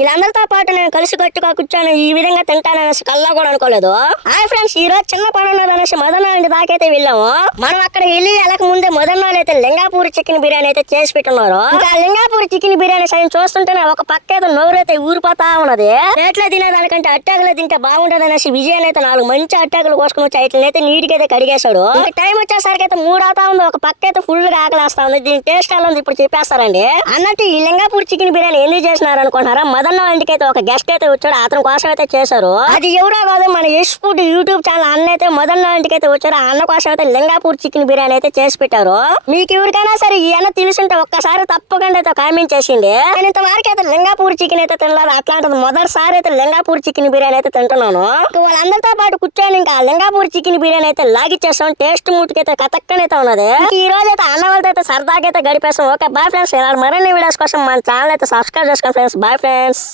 వీళ్ళందరితో పాటు నేను కలిసి కట్టుగా కూర్చొని ఈ విధంగా తింటాననేసి కల్లా కూడా అనుకోలేదు. హాయ్ ఫ్రెండ్స్ ఈ రోజు చిన్న పని ఉన్నదనేసి మదన్ దాకైతే వెళ్ళాము. మనం అక్కడ వెళ్ళి వెళ్ళక ముందే మదన్ అయితే లింగాపూరి చికెన్ బిర్యానీ అయితే చేసి పెట్టున్నారు ఇంకా ఆ లింగాపూరి చికెన్ బిర్యానీ సైన్ చూస్తుంటేనే ఒక పక్క అయితే నోరైతే ఊరిపోతా ఉన్నది. ఎట్లా తినేదానికంటే అట్టాకులు తింటే బాగుంటది అనేసి విజయన్ అయితే నాలుగు మంచి అట్టాకులు కోసుకుని వచ్చి అయితే అయితే నీటికి అయితే కడిగేశాడు. ఇంకా టైం వచ్చేసరికి అయితే మూడవుతా ఉంది. ఒక పక్క అయితే ఫుల్గా ఆకలేస్తా ఉంది. దీని టేస్ట్ ఎలా ఉంది ఇప్పుడు చెప్పేస్తారండి. అన్నట్టు ఈ లింగాపూర్ చికెన్ బిర్యానీ ఎందుకు చేసినారు అనుకుంటున్నారా మదన్ ఇంటికి అయితే ఒక గెస్ట్ అయితే వచ్చాడు. అతని కోసం అయితే చేశారు. అది ఎవరో కాదు మన యష్ యూట్యూబ్ ఛానల్ అన్న అయితే మొదటి ఇంటికి అయితే వచ్చారు. అన్న కోసం అయితే లింగాపూర్ చికెన్ బిర్యానీ అయితే చేసి పెట్టారు. మీకు ఎవరికైనా సరే ఈ అన్న తెలుసుంటే ఒక్కసారి తప్పకుండా అయితే కామెంట్ చేసింది. నేను ఇంతవరకు అయితే లింగాపూర్ చికెన్ అయితే తినలేదు. అట్లాంటిది మొదటిసారి అయితే లింగాపూర్ చికెన్ బిర్యానీ అయితే తింటున్నాను. వాళ్ళందరితో పాటు కూర్చొని ఇంకా ఆ లింగాపూర్ చికెన్ బిర్యానీ అయితే లాగిచ్చేస్తాం టేస్ట్ మూటికి అయితే కతక్కనైతే ఉన్నది. ఈ రోజు అయితే అన్న వాళ్ళతో అయితే సరదాగా అయితే గడిపేస్తాం. ఓకే బాయ్ ఫ్రెండ్స్ ఇలా మరిన్ని వీడియోస్ కోసం మన ఛానల్ అయితే సబ్స్క్రైబ్ చేసుకోండి ఫ్రెండ్స్ బాయ్ ఫ్రెండ్స్